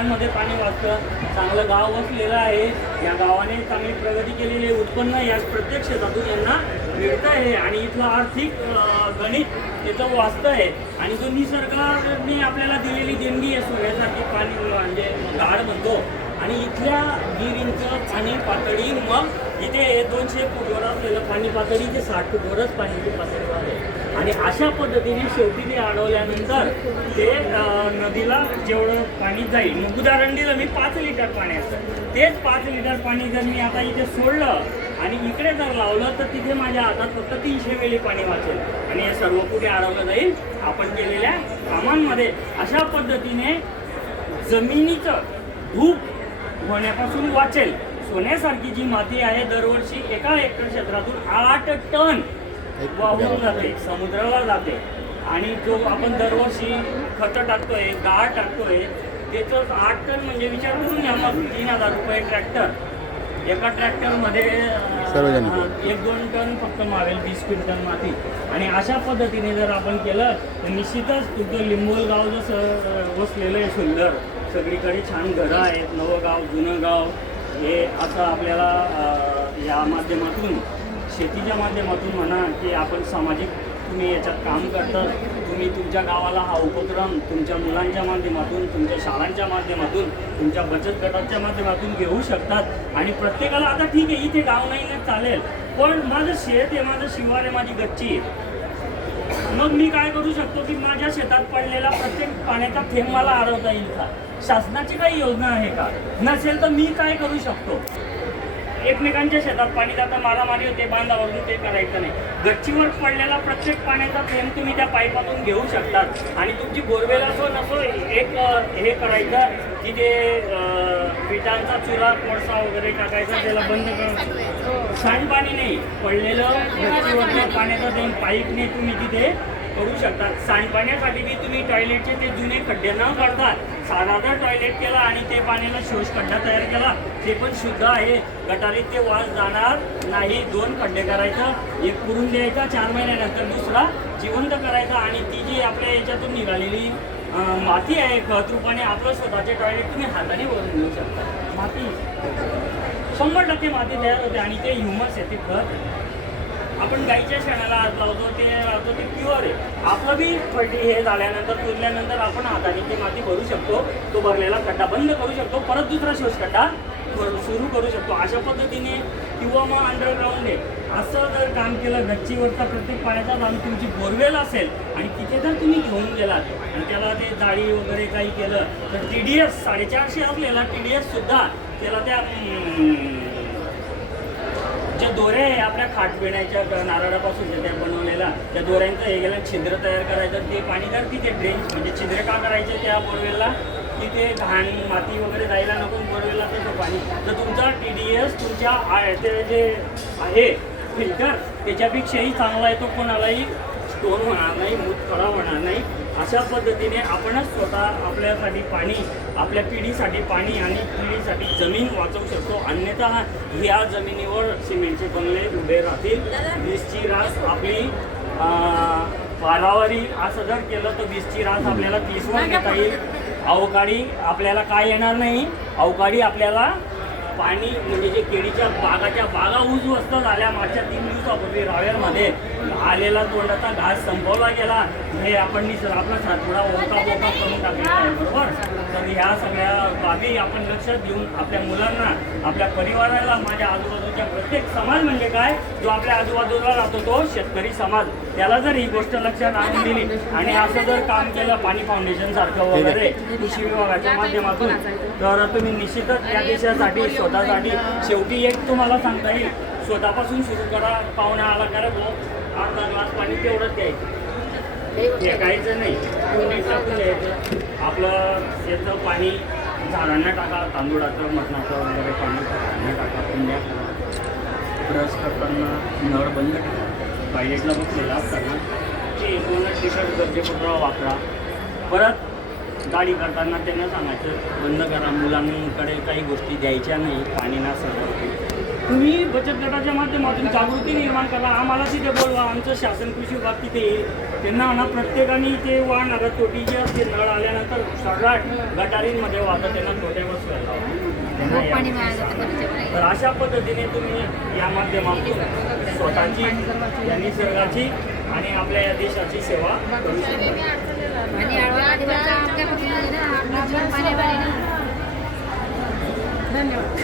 घराघरांमध्ये पाणी वाचतं. चांगलं गाव वसलेलं आहे. या गावाने चांगली प्रगती केलेली आहे. उत्पन्न या प्रत्येक शेतातून यांना मिळतं आहे आणि इथलं आर्थिक गणित त्याचं वाचतं आहे. आणि जो निसर्गाने आपल्याला दिलेली देणगी आहे सोन्यासारखी पाणी म्हणजे गाड म्हणतो. आणि इथल्या विहिरींचं पाणी पातळी मग इथे 200 फूटवर असलेलं पाणी पातळी ते 60 फूटवरच पाण्याची पातळी आहे. आणि अशा पद्धतीने शेवटी ते अडवल्यानंतर ते नदीला जेवढं पाणी जाईल, मग उदाहरण दिलं मी 5 लिटर पाण्याचं, तेच 5 लिटर पाणी जर मी आता इथे सोडलं आणि इकडे जर लावलं तर तिथे माझ्या हातात फक्त 300 मिली पाणी वाचेल आणि हे सर्व कुठे अडवलं जाईल आपण केलेल्या कामांमध्ये. अशा पद्धतीने जमिनीचं धूप होण्यापासून वाचेल. सोन्यासारखी जी माती आहे दरवर्षी 1 हेक्टर क्षेत्रातून 8 टन वाहून जाते, समुद्राला जाते. आणि जो आपण दरवर्षी खतं टाकतोय, गाळ टाकतोय, त्याचं 8 टन म्हणजे विचार करून घ्या मग 3000 रुपये ट्रॅक्टर. एका ट्रॅक्टरमध्ये 1-2 टन फक्त मावेल 20 क्विंटल माती. आणि अशा पद्धतीने जर आपण केलं तर निश्चितच तुमचं लिंबोल गाव जसं वसलेलं आहे सुंदर, सगळीकडे छान घरं आहेत, नवं गाव जुनं गाव, हे असं आपल्याला या माध्यमातून शेतीच्या माध्यमातून म्हणा की आपण सामाजिक तुम्ही याच्यात काम करता, तुम्ही तुमच्या गावाला हा उपक्रम तुमच्या मुलांच्या माध्यमातून, तुमच्या शाळांच्या माध्यमातून, तुमच्या बचत गटाच्या माध्यमातून घेऊ शकतात. आणि प्रत्येकाला आता ठीक आहे इथे गाव नाही ना चालेल, पण माझं शेत आहे, माझं शिवार आहे, माझी गच्ची आहे. मग मी काय करू शकतो की माझ्या शेतात पडलेला प्रत्येक पाण्याचा थेंब मला अडवता येईल का? शासनाची काही योजना आहे का? नसेल तर मी काय करू शकतो? एकमेकांच्या शेतात पाणी जातं, मारामारी होते, बांधावरून ते करायचं नाही. गच्चीवर पडलेला प्रत्येक पाण्याचा थेंब तुम्ही त्या पाईपातून घेऊ शकतात. आणि तुमची बोरवेल असो नसो एक हे करायचं की ते पिठांचा चुरा कोळसा वगैरे टाकायचा, त्याला बंद करून सांडपाणी नाही पडलेलं गच्चीवरच्या पाण्याचा थेंब पाईपने तुम्ही तिथे करू शकतात. सांडपाण्यासाठी बी तुम्ही टॉयलेटचे ते जुने खड्डे न करता साधा टॉयलेट केला आणि ते पाण्याला शोष खड्डा तयार केला, ते पण शुद्ध आहे. गटारीत ते वास जाणार नाही. 2 खड्डे करायचं, एक पुरून द्यायचा, 4 महिन्यानंतर दुसरा जिवंत करायचा. आणि ती जी आपल्या याच्यातून निघालेली माती आहे खत रूपाने आपलं स्वतःचे टॉयलेट तुम्ही हाताने वरून घेऊ शकता. माती 100% माती तयार होते आणि ते ह्युमस आहे, ते खत आपण गाईच्या शेणाला हात लावतो, ते लावतो, ते प्युअर आहे. आपलं बी फळटी हे झाल्यानंतर तुरल्यानंतर आपण हाताने ती माती भरू शकतो, तो भरलेला खड्डा बंद करू शकतो, परत दुसरा शोष खड्डा सुरू करू शकतो. अशा पद्धतीने किंवा मग अंडरग्राऊंड आहे असं जर काम केलं, गच्चीवरचा प्रत्येक पाण्याचा दाम तुमची बोरवेल असेल आणि तिथे जर तुम्ही घेऊन गेलात आणि त्याला ते जाळी वगैरे काही केलं तर TDS 450 असलेला TDS सुद्धा त्याला त्या जे दोरे आहे आपल्या खाटपिण्याच्या नारळापासून त्या बनवलेला त्या दोऱ्यांचं हे गेलं छिद्र तयार करायचं, ते पाणी जर तिथे ड्रेन म्हणजे छिद्र का करायचे त्या बोरवेलला की ते घाण माती वगैरे जायला नको बोरवेलला तसं पाणी. तर तुमचा TDS तुमच्या ते जे आहे फिल्टर त्याच्यापेक्षाही चांगला आहे, तो कोणालाही स्टोन होणार नाही, मूतखडा होणार नाही. अशा पद्धतीने आपणच स्वतः आपल्यासाठी पाणी, आपल्या पिढीसाठी पाणी आणि पिढीसाठी जमीन वाचवू शकतो. अन्यथा ह्या जमिनीवर सिमेंटचे बंगले उभे राहतील. वीजची रास आपली वारावारी असं जर केलं तर वीजची रास आपल्याला 30वर घेता येईल. अवकाळी आपल्याला काय येणार नाही, अवकाळी आपल्याला पाणी म्हणजे जे केळीच्या बागाच्या बागा उद्ध्वस्त झाल्या मागच्या 3 दिवसापूर्वी रावेरमध्ये आलेला तोंडाचा घास संपवला गेला. हे आपण आपला सातपुडा ओका करून टाकलेला आहे, बरोबर. तर ह्या सगळ्या बाबी आपण लक्षात घेऊन आपल्या मुलांना, आपल्या परिवाराला, माझ्या आजूबाजूच्या प्रत्येक समाज म्हणजे काय, जो आपल्या आजूबाजूला राहतो तो शेतकरी समाज, त्याला जर ही गोष्ट लक्षात आणून दिली आणि असं जर काम केलं पाणी फाउंडेशन सारखं वगैरे कृषी विभागाच्या माध्यमातून, तर तुम्ही निश्चितच या देशासाठी स्वतःसाठी शेवटी एक तुम्हाला सांगता येईल, स्वतःपासून सुरू करा. पाहुणा आला करा, अर्धा ग्लास पाणी तेवढंच द्यायचं, फेकायचं नाही, टाकून द्यायचं. आपलं याचं पाणी झाडांना टाका, तांदूळाचं मटणाचं वगैरे पाणी टाका, कुंड्या ब्रश करताना नळ बंद करा, टॉयलेटला बसलेला असताना ते 2 लिटर गरजेपुरता वापरा. परत गाडी करताना त्यांना सांगायचं बंद करा, मुलांकडे काही गोष्टी द्यायच्या नाही, पाणी ना सर्व तुम्ही बचत गटाच्या माध्यमातून जागृती निर्माण करा, आम्हाला तिथे बोलवा, आमचं शासन कृषी विभाग तिथे येईल. त्यांना म्हणा प्रत्येकाने ते वाहणारं तोटी जी असते नळ आल्यानंतर सगळ्या गटारींमध्ये वाहतं त्यांना तोट्या बसवायला तर अशा पद्धतीने तुम्ही या माध्यमातून स्वतःची या निसर्गाची आणि आपल्या या देशाची सेवा करू शकता. धन्यवाद.